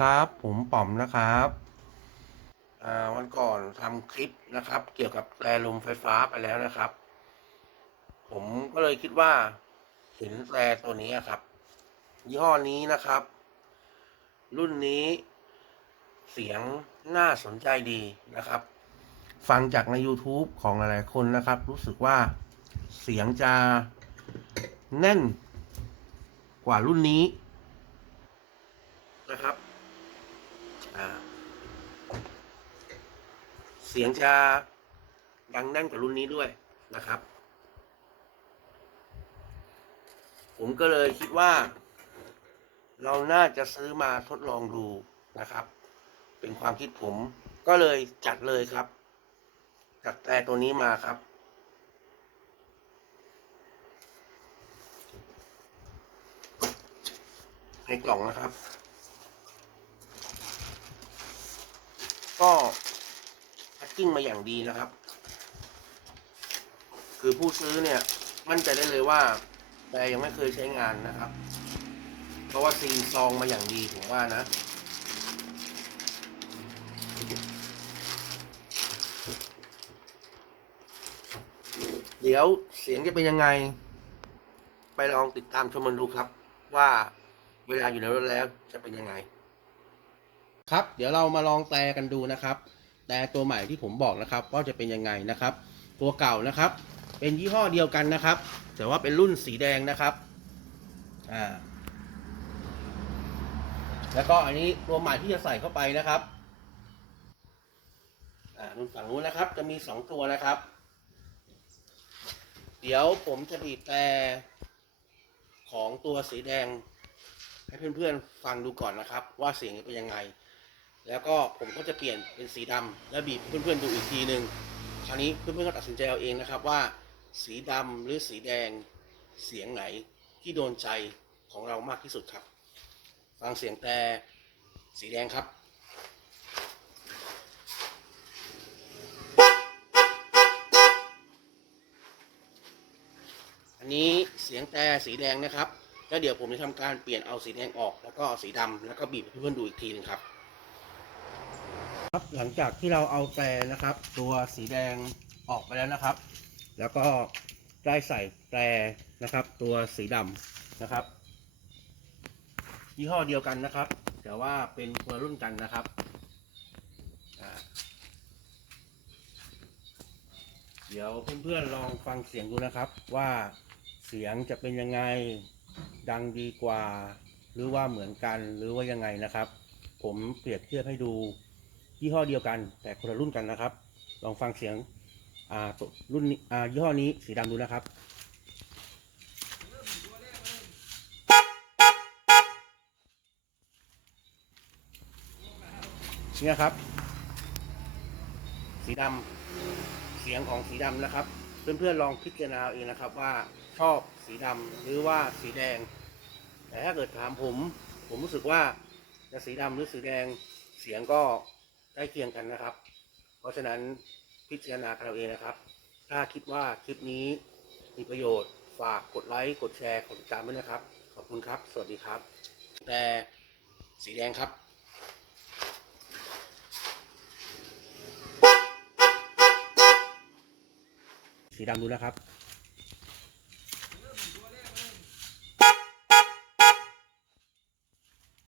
ครับ ผมป๋อมนะครับวันก่อนทำคลิปนะครับ เกี่ยวกับแตรลมไฟฟ้าไปแล้วนะครับ ผมก็เลยคิดว่าเห็นแตรตัวนี้ครับ ยี่ห้อนี้นะครับ รุ่นนี้ เสียงน่าสนใจดีนะครับ ฟังจากใน YouTube ของหลายๆคนนะครับ รู้สึกว่าเสียงจะแน่นกว่ารุ่นนี้นะครับ เสียงจะดังแน่นกว่ารุ่นนี้ด้วยนะครับ ผมก็เลยคิดว่า เราน่าจะซื้อมาทดลองดูนะครับ เป็นความคิดผมก็เลยจัดเลยครับ จัดแต่ตัวนี้มาครับในกล่องนะครับ ก็แพ็กกิ้งมาอย่างดีนะครับ คือผู้ซื้อเนี่ยมั่นใจได้เลยว่าแต่ยังไม่เคยใช้งานนะครับ เพราะว่าซีนซองมาอย่างดีผมว่านะเดี๋ยวเสียงจะเป็นยังไง ไปลองติดตามชมมันดูครับ ว่าเวลาอยู่ในรถแล้วจะเป็นยังไง ครับ เดี๋ยวเรามาลองแตรกันดูนะครับ แต่ตัวใหม่ที่ผมบอกนะครับว่าจะเป็นยังไงนะครับ ตัวเก่านะครับ เป็นยี่ห้อเดียวกันนะครับ แต่ว่าเป็นรุ่นสีแดงนะครับอ่าแล้วก็อันนี้ตัวใหม่ที่จะใส่เข้าไปนะครับอ่ารุ่นฝั่งนู้นนะครับ จะมีสองตัวนะครับ เดี๋ยวผมจะบีบแต่ของตัวสีแดงให้เพื่อนๆฟังดูก่อนนะครับ ว่าเสียงเป็นยังไง แล้วก็ผมก็จะเปลี่ยนเป็นสีดำแล้วบีบเพื่อนๆดูอีกทีหนึ่งคราวนี้เพื่อนๆก็ตัดสินใจเอาเองนะครับว่า สีดำหรือสีแดงเสียงไหนที่โดนใจของเรามากที่สุดครับ ฟังเสียงแต่สีแดงครับอันนี้เสียงแต่สีแดงนะครับ แล้วเดี๋ยวผมจะทำการเปลี่ยนเอาสีแดงออก แล้วก็สีดำแล้วก็บีบเพื่อนๆดูอีกทีหนึงครับ ครับหลังจากที่เราเอาแต่นะครับ ตัวสีแดงออกไปแล้วนะครับ แล้วก็ได้ใส่แตรนะครับ ตัวสีดำนะครับยี่ห้อเดียวกันนะครับ แต่ว่าเป็นคนรุ่นกันนะครับเดี๋ยวเพื่อนๆลองฟังเสียงดูนะครับ ว่าเสียงจะเป็นยังไงดังดีกว่า หรือว่าเหมือนกันหรือว่ายังไงนะครับ ผมเปรียบเทียบให้ดู ยี่ห้อเดียวกัน แต่คนละรุ่นกันนะครับ ลองฟังเสียงอ่าตัวรุ่นนี้อ่ายี่ห้อนี้สีดำดูนะครับเนี่ยครับ สีดำเสียงของสีดำนะครับ เพื่อนๆลองพิจารณาเอาเองนะครับว่าชอบสีดำหรือว่าสีแดง แต่ถ้าเกิดถามผม ผมรู้สึกว่าจะสีดำหรือสีแดงเสียงก็ ใกล้เคียงกันนะครับ เพราะฉะนั้นพิจารณาเอาเองนะครับ ถ้าคิดว่าคลิปนี้มีประโยชน์ฝากกดไลค์กดแชร์กดติดตามด้วยนะครับ ขอบคุณครับ สวัสดีครับ แต่สีแดงครับสีดำดูนะครับ